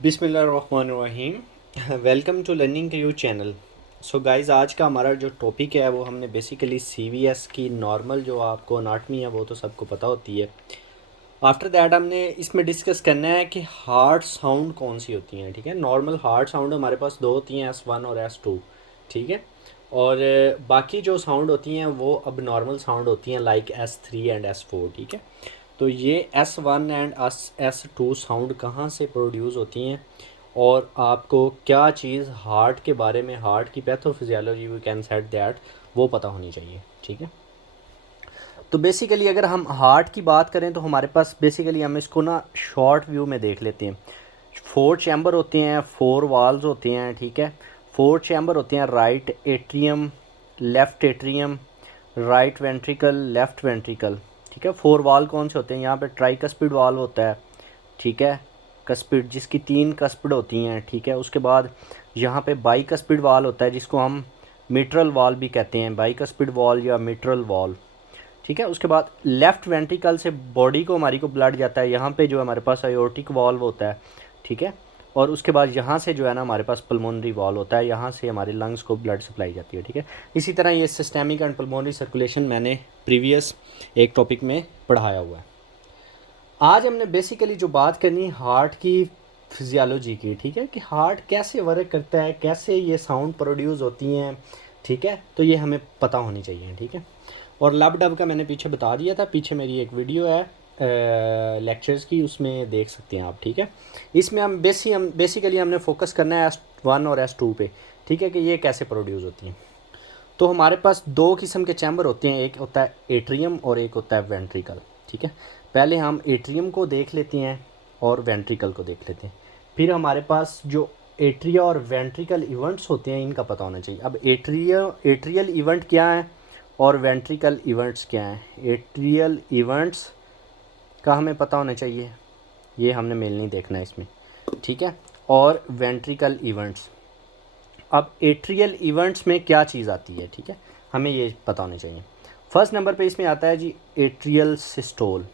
बिस्मिल्लाहिर्रहमानिर्रहीम। Welcome to learning के you channel. So guys, आज का हमारा जो टॉपिक है वो हमने बेसिकली सीवीएस की नॉर्मल जो आपको अनाटमी है वो तो सबको पता होती है। आफ्टर दैट हमने इसमें डिस्कस करना है कि हार्ड साउंड कौन सी होती हैं। ठीक है, नॉर्मल हार्ड साउंड हमारे पास दो होती हैं, S1 और S2। ठीक है, और बाकी जो साउंड होती हैं वो अब नॉर्मल साउंड होती हैं लाइक S3 एंड S4। ठीक है, तो ये S1 एंड S2 साउंड कहाँ से प्रोड्यूस होती हैं और आपको क्या चीज़ हार्ट के बारे में, हार्ट की pathophysiology we can set that, वो पता होनी चाहिए। ठीक है, तो बेसिकली अगर हम हार्ट की बात करें तो हमारे पास बेसिकली हम इसको ना शॉर्ट व्यू में देख लेते हैं। 4 चैम्बर होते हैं, 4 वॉल्स होते हैं। ठीक है, 4 चैम्बर होते हैं, right atrium, left atrium, right ventricle, left ventricle. ठीक है, 4 वॉल कौन से होते हैं? यहाँ पे ट्राइकस्पिड वॉल होता है। ठीक है, कस्पिड जिसकी 3 कस्पिड होती हैं। ठीक है, उसके बाद यहाँ पे बाईकस्पिड वॉल होता है जिसको हम मिट्रल वॉल भी कहते हैं, बाईकस्पिड वॉल या मिट्रल वॉल। ठीक है, उसके बाद लेफ़्ट वेंट्रिकल से बॉडी को हमारी को ब्लड जाता है, यहाँ पे जो हमारे पास आयोर्टिक वॉल्व होता है। ठीक है, और उसके बाद यहाँ से जो है ना हमारे पास पल्मोनरी वॉल होता है, यहाँ से हमारे लंग्स को ब्लड सप्लाई जाती है। ठीक है, इसी तरह ये सिस्टेमिक एंड पल्मोनरी सर्कुलेशन मैंने प्रीवियस एक टॉपिक में पढ़ाया हुआ है। आज हमने बेसिकली जो बात करनी हार्ट की फिजियोलॉजी की। ठीक है, कि हार्ट कैसे वर्क करता है, कैसे ये साउंड प्रोड्यूस होती हैं। ठीक है, तो ये हमें पता होनी चाहिए। ठीक है, और लब डब का मैंने पीछे बता दिया था, पीछे मेरी एक वीडियो है लेक्चर्स की, उसमें देख सकते हैं आप। ठीक है, इसमें हम बेसिकली हमने फोकस करना है S1 और S2 पे। ठीक है, कि ये कैसे प्रोड्यूस होती हैं। तो हमारे पास दो किस्म के चैम्बर होते हैं, एक होता है एट्रियम और एक होता है वेंट्रिकल। ठीक है, पहले हम एट्रियम को देख लेते हैं और वेंट्रिकल को देख लेते हैं। फिर हमारे पास जो एट्रिया और वेंट्रिकल इवेंट्स होते हैं इनका पता होना चाहिए। अब एट्रियल इवेंट क्या है और वेंट्रिकल इवेंट्स क्या हैं। एट्रियल इवेंट्स का हमें पता होना चाहिए, ये हमने मेल नहीं देखना है इसमें। ठीक है, और वेंट्रिकल इवेंट्स, अब एट्रियल इवेंट्स में क्या चीज़ आती है। ठीक है, हमें ये पता होना चाहिए। फर्स्ट नंबर पे इसमें आता है जी atrial systole.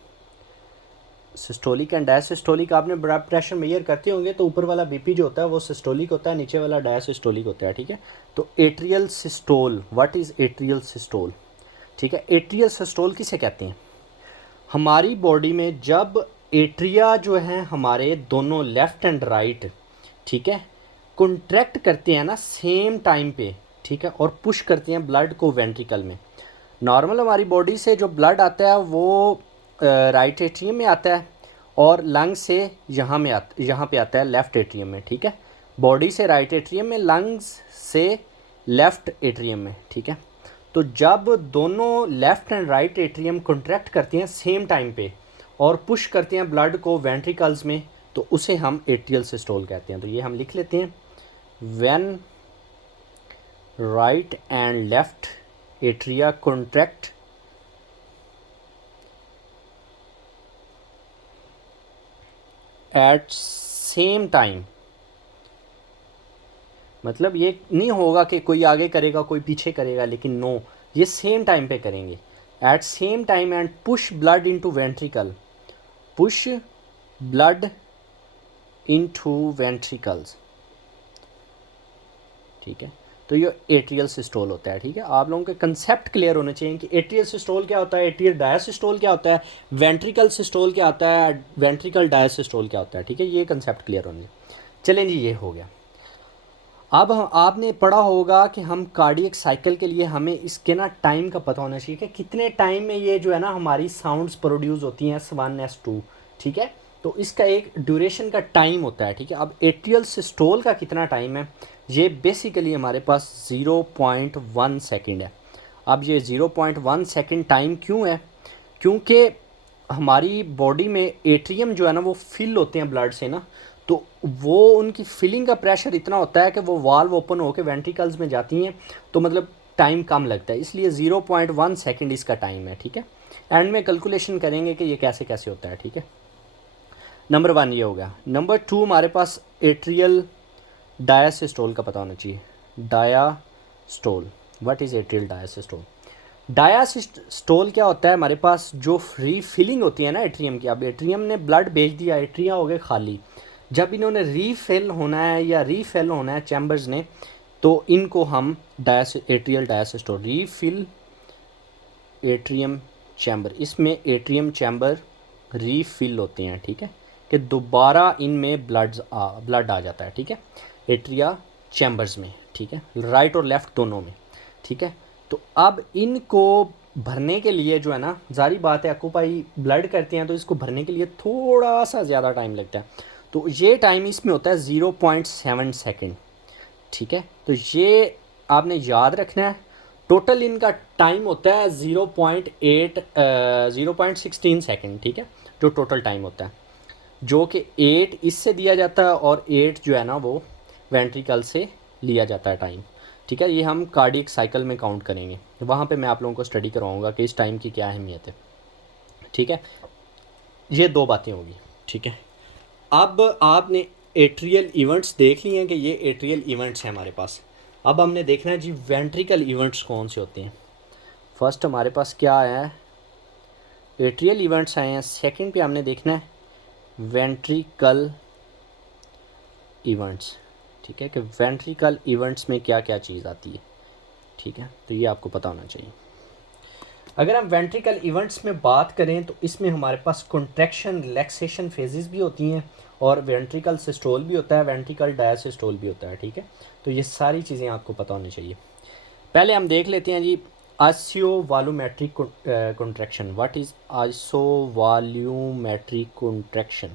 Systolic and diastolic, आपने ब्लड प्रेशर मेजर करते होंगे तो ऊपर वाला बीपी जो होता है वो सिस्टोलिक होता है, नीचे वाला डायसिस्टोलिक होता है। ठीक है, तो atrial systole, what is atrial systole? ठीक है, एट्रियल सिस्टोल किसे कहते हैं? हमारी बॉडी में जब एट्रिया जो है हमारे दोनों लेफ़्ट एंड राइट, ठीक है, कॉन्ट्रैक्ट करते हैं ना सेम टाइम पे। ठीक है, और पुश करते हैं ब्लड को वेंट्रिकल में। नॉर्मल हमारी बॉडी से जो ब्लड आता है वो राइट एट्रियम में आता है और लंग से यहाँ पे आता है लेफ़्ट एट्रियम में। ठीक है, बॉडी से राइट एट्रियम में, लंग्स से लेफ़्ट एट्रियम में। ठीक है, तो जब दोनों left and right atrium contract करते हैं सेम टाइम पे और पुश करते हैं ब्लड को वेंट्रिकल्स में, तो उसे हम एट्रियल सिस्टोल कहते हैं। तो ये हम लिख लेते हैं, when right and left atria contract at same time. मतलब ये नहीं होगा कि कोई आगे करेगा कोई पीछे करेगा, लेकिन नो, ये सेम टाइम पे करेंगे, at same time, and push blood into ventricle, push blood into ventricles. ठीक है, तो ये एट्रियल सिस्टोल होता है। ठीक है, आप लोगों के कंसेप्ट क्लियर होने चाहिए कि एट्रियल सिस्टोल क्या होता है, एट्रियल डायसिस्टोल क्या होता है, वेंट्रिकल सिस्टोल क्या होता है, वेंट्रिकल डायसिस्टोल क्या होता है। ठीक है, ये कंसेप्ट क्लियर होने चाहिए। चलें जी, ये हो गया। अब आपने पढ़ा होगा कि हम कार्डियक साइकिल के लिए हमें इसके ना टाइम का पता होना चाहिए कि कितने टाइम में ये जो है ना हमारी साउंड्स प्रोड्यूस होती हैं, S1 S2। ठीक है, तो इसका एक ड्यूरेशन का टाइम होता है। ठीक है, अब एट्रियल सिस्टोल का कितना टाइम है, ये बेसिकली हमारे पास 0.1 सेकेंड है। अब ये 0.1 सेकेंड टाइम क्यों है? क्योंकि हमारी बॉडी में एट्रियम जो है ना वो फिल होते हैं ब्लड से ना, तो वो उनकी फिलिंग का प्रेशर इतना होता है कि वो वाल्व ओपन होकर वेंट्रिकल्स में जाती हैं, तो मतलब टाइम कम लगता है, इसलिए 0.1 सेकेंड इसका टाइम है। ठीक है, एंड में कैलकुलेशन करेंगे कि ये कैसे कैसे होता है। ठीक है, नंबर 1 ये हो गया। नंबर 2 हमारे पास एट्रियल डायसिस्टोल का पता होना चाहिए। डायास्टोल, व्हाट इज़ एट्रियल डायसिस्टोल? डायासिस्टोल क्या होता है? हमारे पास जो फ्री फिलिंग होती है ना एट्रियम की, अब एट्रियम ने ब्लड भेज दिया, एट्रिया हो गए खाली, जब इन्होंने रीफिल होना है या रीफिल होना है चैम्बर्स ने, तो इनको हम एट्रियल डायसिस्टोल रीफिल एट्रियम चैम्बर, इसमें एट्रियम चैम्बर रीफिल होते हैं, ठीक है, कि दोबारा इनमें ब्लड आ जाता है, ठीक है, एट्रिया चैम्बर्स में, ठीक है, राइट और लेफ़्ट दोनों में, ठीक है। तो अब इनको भरने के लिए जो है ना, जारी बात है ऑक्यूपाई ब्लड करते हैं तो इसको भरने के लिए थोड़ा सा ज़्यादा टाइम लगता है। तो ये टाइम इसमें होता है 0.7 सेकेंड, ठीक है। तो ये आपने याद रखना है। टोटल इनका टाइम होता है 0.16 सेकेंड, ठीक है, जो टोटल टाइम होता है, जो कि 8 इससे दिया जाता है और 8 जो है ना वो वेंट्रिकल से लिया जाता है टाइम, ठीक है। ये हम कार्डियक साइकिल में काउंट करेंगे, वहाँ पे मैं आप लोगों को स्टडी करवाऊँगा कि इस टाइम की क्या अहमियत है, ठीक है। ये दो बातें होगी, ठीक है। अब आपने एट्रियल इवेंट्स देख लिए हैं कि ये एट्रियल इवेंट्स हैं हमारे पास। अब हमने देखना है जी वेंट्रिकल इवेंट्स कौन से होते हैं। फर्स्ट हमारे पास क्या आया है, एट्रियल इवेंट्स आए हैं। सेकंड पे हमने देखना है वेंट्रिकल इवेंट्स, ठीक है, कि वेंट्रिकल इवेंट्स में क्या क्या चीज़ आती है, ठीक है। तो ये आपको पता होना चाहिए। अगर हम वेंट्रिकल इवेंट्स में बात करें तो इसमें हमारे पास कॉन्ट्रैक्शन रिलैक्सेशन फेजेस भी होती हैं और वेंट्रिकल सिस्टोल भी होता है, वेंट्रिकल डायसिस्टोल भी होता है, ठीक है। तो ये सारी चीज़ें आपको पता होनी चाहिए। पहले हम देख लेते हैं जी आइसोवॉल्यूमेट्रिक कॉन्ट्रैक्शन। व्हाट इज़ आइसोवॉल्यूमेट्रिक कॉन्ट्रैक्शन,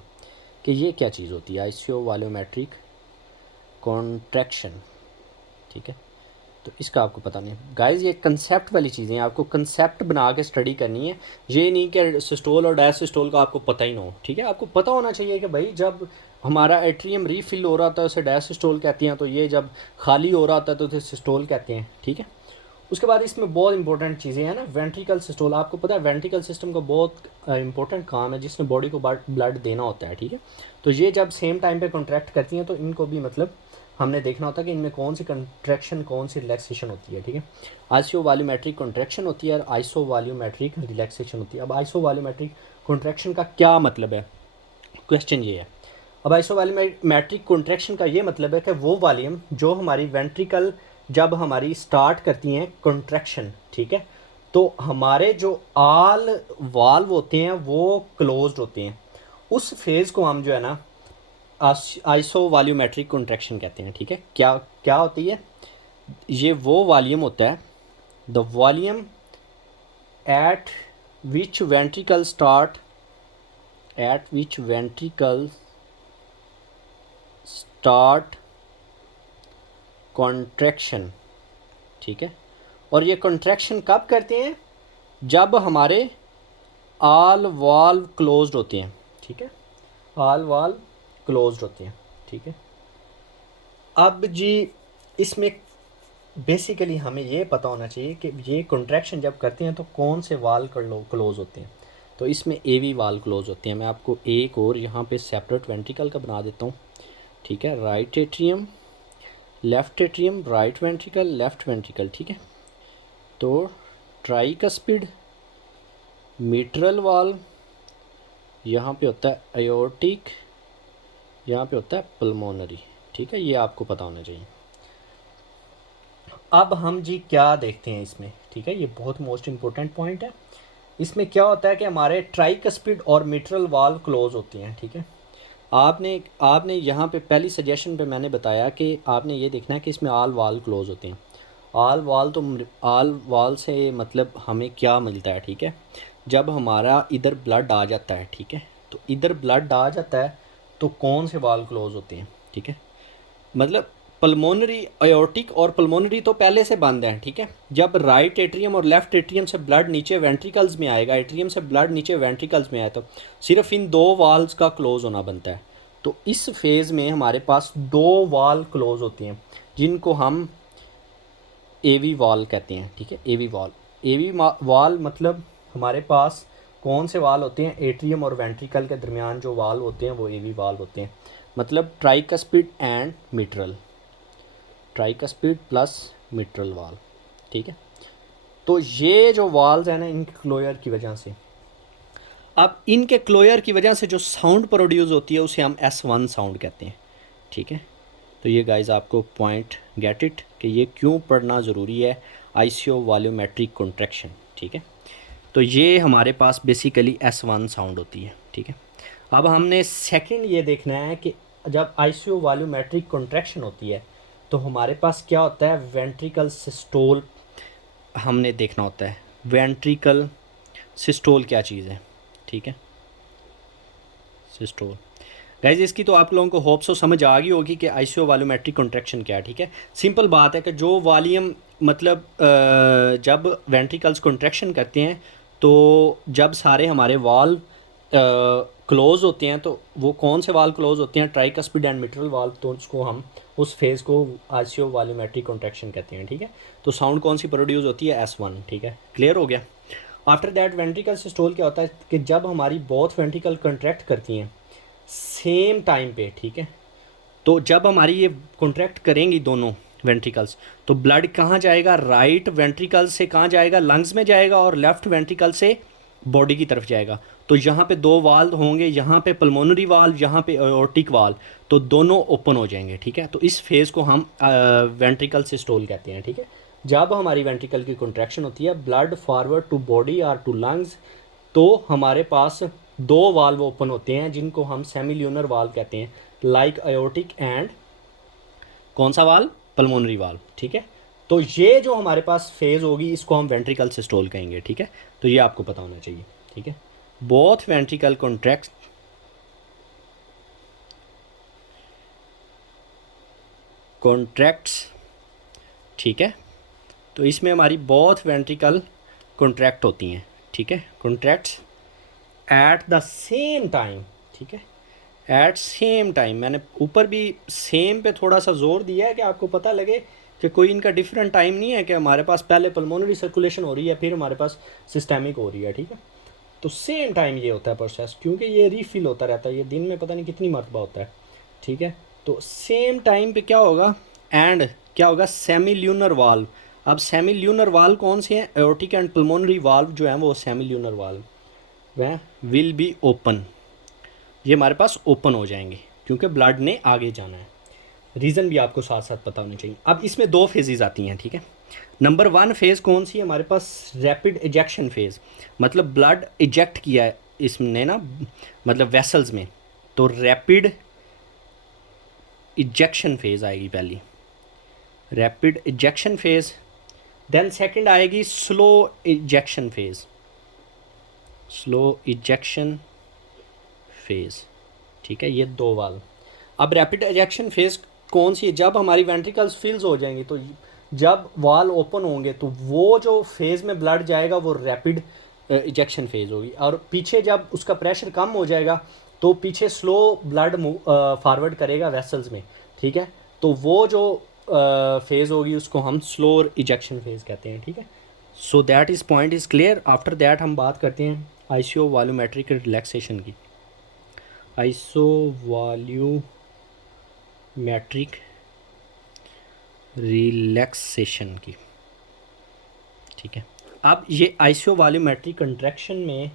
कि ये क्या चीज़ होती है आइसोवॉल्यूमेट्रिक कॉन्ट्रैक्शन, ठीक है। तो इसका आपको पता नहीं गाइस, ये कंसेप्ट वाली चीज़ें हैं, आपको कंसेप्ट बना के स्टडी करनी है। ये नहीं कि सिस्टोल और डायसिस्टोल का आपको पता ही ना हो, ठीक है। आपको पता होना चाहिए कि भाई जब हमारा एट्रियम रीफिल हो रहा था उसे डायसिस्टोल कहते हैं, तो ये जब खाली हो रहा था तो उसे सिस्टोल कहते हैं, ठीक है। उसके बाद इसमें बहुत इंपॉर्टेंट चीज़ें हैं ना, वेंट्रिकल सिस्टोल। आपको पता है वेंट्रिकल सिस्टम का बहुत इंपॉर्टेंट काम है जिसमें बॉडी को ब्लड देना होता है, ठीक है। तो ये जब सेम टाइम पे कॉन्ट्रैक्ट करती हैं तो इनको भी मतलब हमने देखना होता है कि इनमें कौन सी कंट्रैक्शन कौन सी रिलैक्सेशन होती है, ठीक है। आइसो वॉल्यूमेट्रिक कॉन्ट्रैक्शन होती है और आइसो वॉल्यूमेट्रिक रिलैक्सेशन होती है। अब आइसो वॉल्यूमेट्रिक कॉन्ट्रैक्शन का क्या मतलब है, क्वेश्चन ये है। अब आइसोवॉल्यूमेट्रिक कॉन्ट्रैक्शन का ये मतलब है कि वो वॉल्यूम जो हमारी वेंट्रिकल जब हमारी स्टार्ट करती हैं कॉन्ट्रैक्शन, ठीक है, तो हमारे जो आल वाल्व होते हैं वो क्लोज्ड होते हैं, उस फेज़ को हम जो है ना आइसोवॉल्यूमेट्रिक कॉन्ट्रैक्शन कहते हैं, ठीक है। क्या क्या होती है, ये वो वॉल्यूम होता है the volume at which ventricle start at which ventricle start contraction, ठीक है। और ये कॉन्ट्रैक्शन कब करते हैं, जब हमारे आल वाल्व क्लोज्ड होते हैं, ठीक है, आल वाल्व क्लोज्ड होते हैं, ठीक है। अब जी इसमें बेसिकली हमें ये पता होना चाहिए कि ये कॉन्ट्रैक्शन जब करते हैं तो कौन से वाल क्लोज होते हैं। तो इसमें एवी वाल क्लोज होते हैं। मैं आपको एक और यहाँ पे सेपरेट वेंट्रिकल का बना देता हूँ, ठीक है। Right atrium, left atrium, right ventricle, left ventricle, ठीक है। तो ट्राइकस्पिड, मिट्रल वाल्व, यहाँ पे होता है अयोर्टिक, यहाँ पे होता है पल्मोनरी, ठीक है। ये आपको पता होना चाहिए। अब हम जी क्या देखते हैं इसमें, ठीक है, ये बहुत मोस्ट इम्पोर्टेंट पॉइंट है। इसमें क्या होता है कि हमारे ट्राइकस्पिड और मिट्रल वाल्व क्लोज होती हैं, ठीक है। आपने आपने यहाँ पे पहली सजेशन पे मैंने बताया कि आपने ये देखना है कि इसमें आल वाल क्लोज होते हैं। आल वाल तो आल वाल से मतलब हमें क्या मिलता है, ठीक है, जब हमारा इधर ब्लड आ जाता है, ठीक है, तो इधर ब्लड आ जाता है तो कौन से वाल क्लोज होते हैं, ठीक है। मतलब पल्मोनरी, अयोर्टिक और पल्मोनरी तो पहले से बंद हैं, ठीक है। जब राइट एट्रियम और लेफ्ट एट्रियम से ब्लड नीचे वेंट्रिकल्स में आएगा, एट्रियम से ब्लड नीचे वेंट्रिकल्स में आए तो सिर्फ इन दो वाल्स का क्लोज होना बनता है। तो इस फेज़ में हमारे पास दो वाल क्लोज होती हैं जिनको हम एवी वाल कहते हैं, ठीक है। एवी वाल, एवी वाल मतलब हमारे पास कौन से वाल होते हैं, एट्रियम और वेंट्रिकल के दरमियान जो वाल होते हैं वो एवी वाल होते हैं। मतलब tricuspid and mitral, tricuspid plus mitral वाल, ठीक है। तो ये जो वाल्स हैं ना इनके क्लोजर की वजह से अब इनके क्लोयर की वजह से जो साउंड प्रोड्यूस होती है उसे हम S1 साउंड कहते हैं, ठीक है। तो ये गाइस आपको पॉइंट गेट इट कि ये क्यों पढ़ना ज़रूरी है, आइसियो वॉल्यूमेट्रिक कॉन्ट्रैक्शन, ठीक है। तो ये हमारे पास बेसिकली S1 साउंड होती है, ठीक है। अब हमने सेकंड ये देखना है कि जब आइसियो वॉल्यूमेट्रिक कॉन्ट्रैक्शन होती है तो हमारे पास क्या होता है, वेंट्रिकल सिस्टोल हमने देखना होता है। वेंट्रिकल सिस्टोल क्या चीज़ है, ठीक है, सिस्टोल। गाइज इसकी तो आप लोगों को होप सो समझ आ गई होगी कि आइसियो वॉल्यूमेट्रिक कॉन्ट्रैक्शन क्या है, ठीक है। सिंपल बात है कि जो वॉल्यूम मतलब जब वेंट्रिकल्स कॉन्ट्रैक्शन करते हैं तो जब सारे हमारे वाल्व क्लोज होते हैं, तो वो कौन से वाल्व क्लोज होते हैं, ट्राइकस्पिड एंड मिट्रल वाल्व, तो उसको हम उस फेज़ को आइसियो वॉल्यूमेट्रिक कॉन्ट्रैक्शन कहते हैं, ठीक है। तो साउंड कौन सी प्रोड्यूस होती है, S1, ठीक है, क्लियर हो गया। आफ्टर दैट वेंट्रिकल सिस्टोल क्या होता है कि जब हमारी बोथ वेंट्रिकल कॉन्ट्रैक्ट करती हैं सेम टाइम पे, ठीक है, तो जब हमारी ये कॉन्ट्रैक्ट करेंगी दोनों वेंट्रिकल्स, तो ब्लड कहाँ जाएगा, राइट वेंट्रिकल से कहाँ जाएगा, लंग्स में जाएगा, और लेफ्ट वेंट्रिकल से बॉडी की तरफ जाएगा। तो यहाँ पे दो वाल्व होंगे, यहाँ पे पल्मोनरी वाल्व, यहाँ पे एओर्टिक वाल्व, तो दोनों ओपन हो जाएंगे, ठीक है। तो इस फेज़ को हम वेंट्रिकल सिस्टोल कहते हैं, ठीक है। जब हमारी वेंट्रिकल की कॉन्ट्रैक्शन होती है, ब्लड फॉरवर्ड टू बॉडी और टू लंग्स, तो हमारे पास दो वाल्व ओपन होते हैं जिनको हम सेमिल्यूनर वाल्व कहते हैं, लाइक अयोटिक एंड कौन सा वाल्व, पल्मोनरी वाल्व, ठीक है। तो ये जो हमारे पास फेज होगी इसको हम वेंट्रिकल सिस्टोल कहेंगे, ठीक है। तो ये आपको पता होना चाहिए, ठीक है। बोथ वेंट्रिकल कॉन्ट्रैक्ट्स, ठीक है। तो इसमें हमारी बोथ वेंट्रिकल कॉन्ट्रैक्ट होती हैं, ठीक है, contracts at the same time, ठीक है, एट सेम टाइम। मैंने ऊपर भी सेम पे थोड़ा सा जोर दिया है कि आपको पता लगे कि कोई इनका डिफरेंट टाइम नहीं है, कि हमारे पास पहले पल्मोनरी सर्कुलेशन हो रही है फिर हमारे पास सिस्टेमिक हो रही है, ठीक है। तो सेम टाइम ये होता है प्रोसेस, क्योंकि ये रीफिल होता रहता है, ये दिन में पता नहीं कितनी मरतबा होता है, ठीक है। तो सेम टाइम पे क्या होगा, एंड क्या होगा, सेमिल्यूनर वाल्व। अब सेमिल्यूनर वाल्व कौन से हैं, एओर्टिक एंड पल्मोनरी वाल्व जो है वो सेमिल्यूनर वाल्व वह विल बी ओपन, ये हमारे पास ओपन हो जाएंगे क्योंकि ब्लड ने आगे जाना है। रीज़न भी आपको साथ साथ पता होना चाहिए। अब इसमें दो फेजेस आती हैं, ठीक है। नंबर 1 फेज़ कौन सी है हमारे पास, रैपिड इजेक्शन फेज़, मतलब ब्लड इजेक्ट किया है इसने ना, मतलब वेसल्स में, तो रैपिड इजेक्शन फेज़ आएगी पहली, rapid ejection phase. Then second आएगी slow ejection phase, slow ejection phase, ठीक है, ये दो वाल। अब रैपिड इजेक्शन फेज़ कौन सी है, जब हमारी वेंट्रिकल्स फिल्स हो जाएंगी, तो जब वाल ओपन होंगे तो वो जो फेज़ में ब्लड जाएगा वो रैपिड इजेक्शन फेज़ होगी, और पीछे जब उसका प्रेशर कम हो जाएगा तो पीछे स्लो ब्लड फॉरवर्ड करेगा वेसल्स में, ठीक है। तो वो जो फेज़ होगी उसको हम स्लोअर इजेक्शन फेज़ कहते हैं, ठीक है। So that is point is clear. After that हम बात करते हैं आइसियो वॉल्यूमेट्रिक रिलैक्सेशन की, आइसो वॉल्यूमेट्रिक रिलैक्सेशन की, ठीक है। अब ये आइसियो वॉल्यूमेट्रिक कंट्रैक्शन में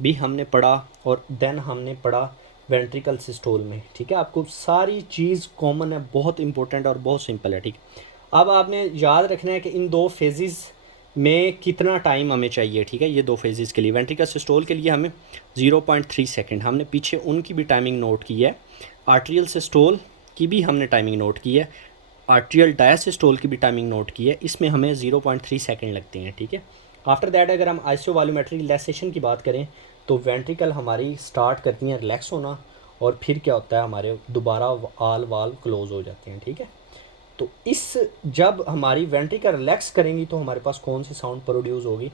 भी हमने पढ़ा, और देन हमने पढ़ा वेंट्रिकल सिस्टोल में, ठीक है। आपको सारी चीज़ कॉमन है, बहुत इंपॉर्टेंट और बहुत सिंपल है, ठीक। अब आपने याद रखना है कि इन दो फेजेस में कितना टाइम हमें चाहिए, ठीक है। ये दो फेजेस के लिए वेंट्रिकल सिस्टोल के लिए हमें 0.3 सेकेंड, हमने पीछे उनकी भी टाइमिंग नोट की है। आर्ट्रियल सिस्टोल की भी हमने टाइमिंग नोट की है, आर्ट्रियल डायसिस्टोल की भी टाइमिंग नोट की है, इसमें हमें 0.3 सेकेंड लगते हैं, ठीक है। आफ्टर दैट अगर हम आइसियो वॉल्यूमेट्रिक रिलैक्सेशन की बात करें तो वेंट्रिकल हमारी स्टार्ट करती हैं रिलैक्स होना, और फिर क्या होता है, हमारे दोबारा आल वाल्व क्लोज हो जाते हैं, ठीक है। तो इस जब हमारी वेंट्रिकल रिलैक्स करेंगी तो हमारे पास कौन सी साउंड प्रोड्यूस होगी,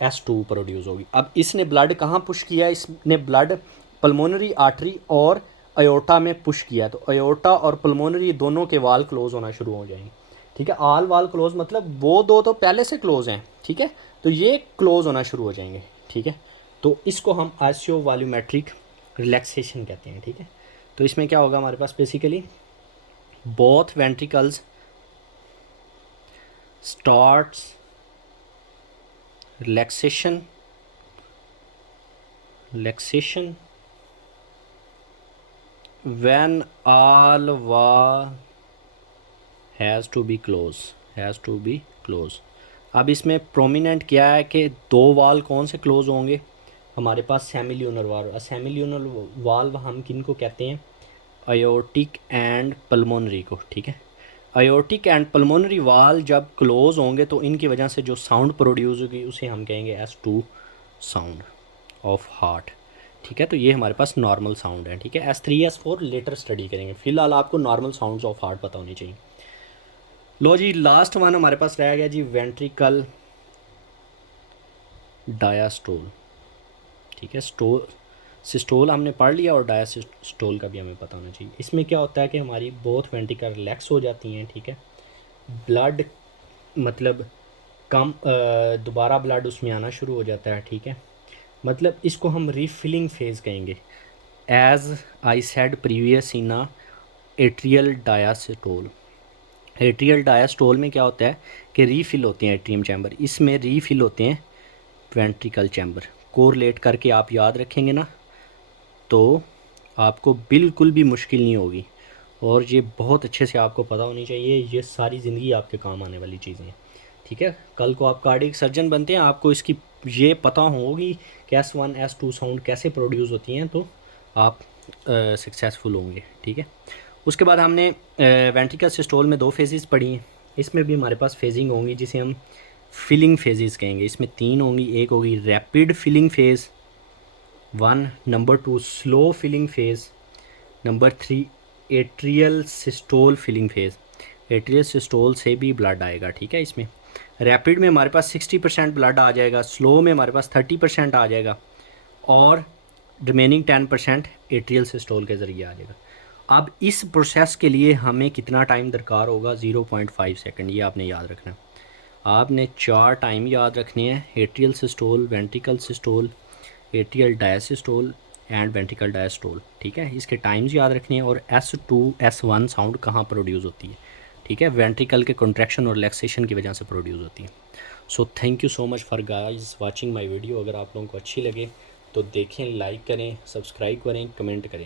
S2 प्रोड्यूस होगी। अब इसने ब्लड कहाँ पुश किया, इसने ब्लड पल्मोनरी आर्टरी और अयोटा में पुश किया, तो अयोटा और पल्मोनरी दोनों के वाल क्लोज होना शुरू हो जाएंगे, ठीक है। आल वाल क्लोज मतलब वो दो तो पहले से क्लोज हैं, ठीक है, तो ये क्लोज होना शुरू हो जाएंगे, ठीक है। तो इसको हम आइसियो वॉल्यूमेट्रिक रिलैक्सेशन कहते हैं, ठीक है। तो इसमें क्या होगा हमारे पास, basically both ventricles starts relaxation, relaxation when all wall has to be close. अब इसमें प्रोमिनेंट क्या है कि दो वाल कौन से क्लोज होंगे हमारे पास, सेमिल्यूनर वाल्व। सेमिल्यूनर वाल्व हम किन को कहते हैं, आयोटिक एंड पल्मोनरी को, ठीक है। आयोटिक एंड पल्मोनरी वाल जब क्लोज होंगे तो इनकी वजह से जो साउंड प्रोड्यूस होगी उसे हम कहेंगे S2 साउंड ऑफ हार्ट, ठीक है। तो ये हमारे पास नॉर्मल साउंड है, ठीक है। S3 S4 लेटर स्टडी करेंगे, फिलहाल आपको नॉर्मल साउंड्स ऑफ हार्ट पता होनी चाहिए। लो जी, लास्ट वन हमारे पास रह गया जी वेंट्रिकल डायास्टोल, ठीक है। सिस्टोल हमने पढ़ लिया और डायासिस्टोल का भी हमें पता होना चाहिए। इसमें क्या होता है कि हमारी बोथ वेंट्रिकल रिलैक्स हो जाती हैं, ठीक है। ब्लड मतलब कम दोबारा ब्लड उसमें आना शुरू हो जाता है, ठीक है। मतलब इसको हम रीफिलिंग फेज़ कहेंगे, as I said previous in a atrial diastole. Atrial diastole में क्या होता है कि रीफिल होते हैं एट्रियम चैम्बर, इसमें रीफिल होते हैं वेंट्रिकल चैम्बर। कोरिलेट करके आप याद रखेंगे ना तो आपको बिल्कुल भी मुश्किल नहीं होगी, और ये बहुत अच्छे से आपको पता होनी चाहिए, ये सारी ज़िंदगी आपके काम आने वाली चीज़ें हैं, ठीक है। कल को आप कार्डियक सर्जन बनते हैं, आपको इसकी ये पता होगी कि S1 S2 साउंड कैसे प्रोड्यूस होती हैं, तो आप सक्सेसफुल होंगे, ठीक है। उसके बाद हमने वेंट्रिकल सिस्टोल में 2 फेजेस पढ़ी हैं। इसमें भी हमारे पास फेजिंग होंगी जिसे हम फिलिंग फेजेस कहेंगे। इसमें 3 होंगी, एक होगी rapid filling phase 1, number 2 slow filling phase, number 3 atrial systole filling phase. Atrial systole से भी ब्लड आएगा, ठीक है। इसमें रैपिड में हमारे पास 60% ब्लड आ जाएगा, स्लो में हमारे पास 30% आ जाएगा, और रिमेनिंग 10% एट्रियल सिस्टोल के ज़रिए आ जाएगा। अब इस प्रोसेस के लिए हमें कितना टाइम दरकार होगा, 0.5 सेकंड, ये आपने याद रखना है। आपने 4 टाइम याद रखने हैं, atrial systole, ventricle systole, atrial diastole and ventricle diastole, ठीक है। इसके टाइम्स याद रखने हैं, और S2 S1 साउंड कहाँ प्रोड्यूस होती है, ठीक है। वेंट्रिकल के कॉन्ट्रैक्शन और रिलैक्सेशन की वजह से प्रोड्यूस होती है। So thank you so much for guys watching my video. अगर आप लोगों को अच्छी लगे तो देखें, लाइक करें, सब्सक्राइब करें, कमेंट करें।